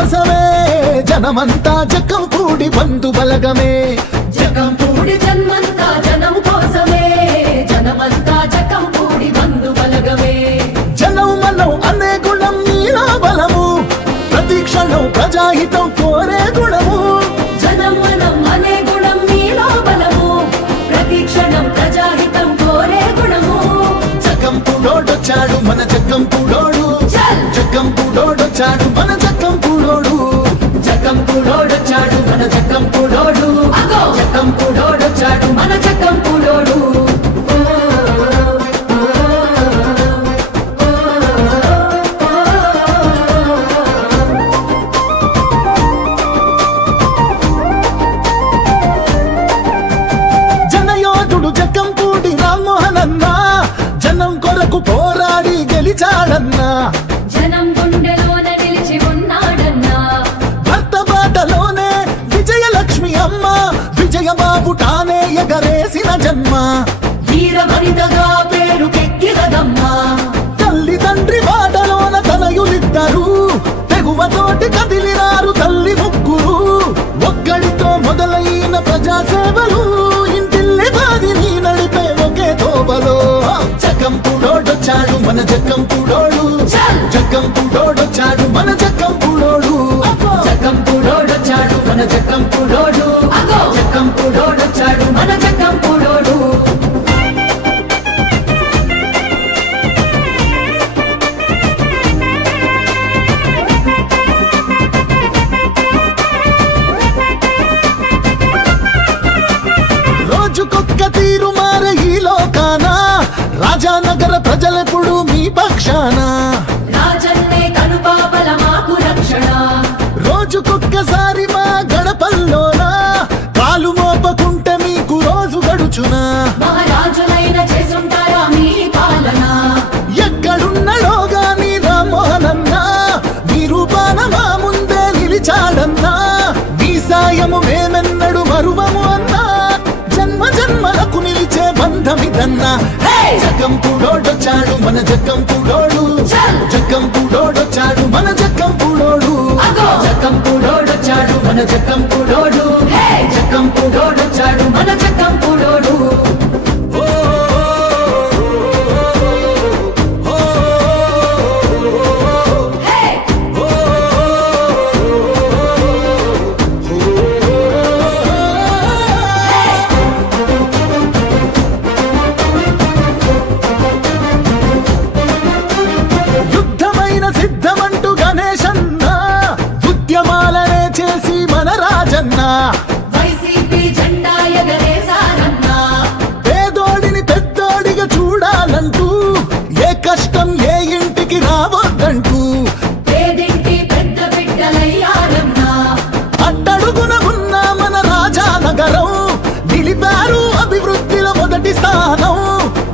కోసమే జనమంతా జక్కం కూడి బంధు బలగమే. జగంపూడి జన్మంతా జనం కోసమే. జనమంతా జగంపూడి బంధు బలగమే. జనం మనం అనే గుణం నీలో బలము. ప్రతి క్షణం ప్రజాహితం కోరే గుణము. జనం మనం అనే గుణం మీలో బలము. ప్రతి క్షణం ప్రజాహితం కోరే గుణము. జక్కం పూడోడొచ్చాడు మన పూడోడు. చల్. జక్కం పూడోడొచ్చాడు మన జక్కం జగంపూడోడు అగో. జగంపూడోడొచ్చాడు మన జగంపూడోడు జనయోధుడు జక్కం పూడి రామ్మోహన్ అన్న జనం కొరకు పోరాడి గెలిచాడన్నా. విజయలక్ష్మి అమ్మ విజయబాబు టానే ఎగరేసిన జన్మ. వీర వనితగా పేరుకెక్కినదమ్మా తల్లి తండ్రి బాటలోన తనయులిద్దరు తెగువతోటి కదిలినారు తల్లి ముగ్గురు. ఒక్కడితో మొదలైన ప్రజాసేవలు ఇంటిల్లి బాదిని నడిపే ఒకే తోబలో జక్కం పుడోడొచ్చాడు మన జక్కం పుడోడు జక్కం పుడోడొచ్చాడు మన జగంపూడోడు అగో! జగంపూడోడొచ్చాడు మన జగంపూడోడు రోజుకొక్క తీరు మారే ఈ లోకాన? రాజానగర ప్రజలెప్పుడు మీ పక్షాన? రోజు గడుచునా మహారాజులైన చేసుంటారా మీ పాలన? ఎక్కడున్నడో గాని రామ్మోహనన్నా మీ రూపాన మా ముందే నిలిచాడన్నా? మీ సాయము మేమెన్నడు మరువము అన్నా? జన్మ జన్మలకు నిలిచే బంధమిదన్నా? పూడోడొచ్చాడు మన జగ్గం పూడోడు. జగ్గం పూడోడొచ్చాడు మన జగ్గం పూడోడు అగో! జగంపూడోడొచ్చాడు మన జగంపూడోడు హే చేసి మన రాజన్న. పేదోడిని పెద్దోడిగా చూడాలంటూ ఏ కష్టం ఏ ఇంటికి రావద్దంటూ. అట్టడుగున ఉన్న మన రాజానగరం నిలిపారు అభివృద్ధిలో మొదటి స్థానం.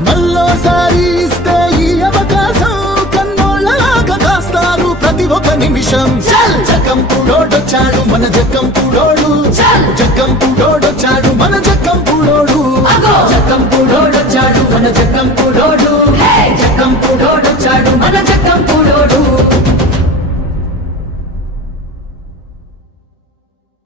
మళ్ళోసారి ఇస్తే ఈ అవకాశం కన్నోళ్ళలాగా కాస్తారు ప్రతి ఒక్క నిమిషం. పుడోడొచ్చాడు మన జక్కం పుడోడు. జక్కం పుడోడొచ్చాడు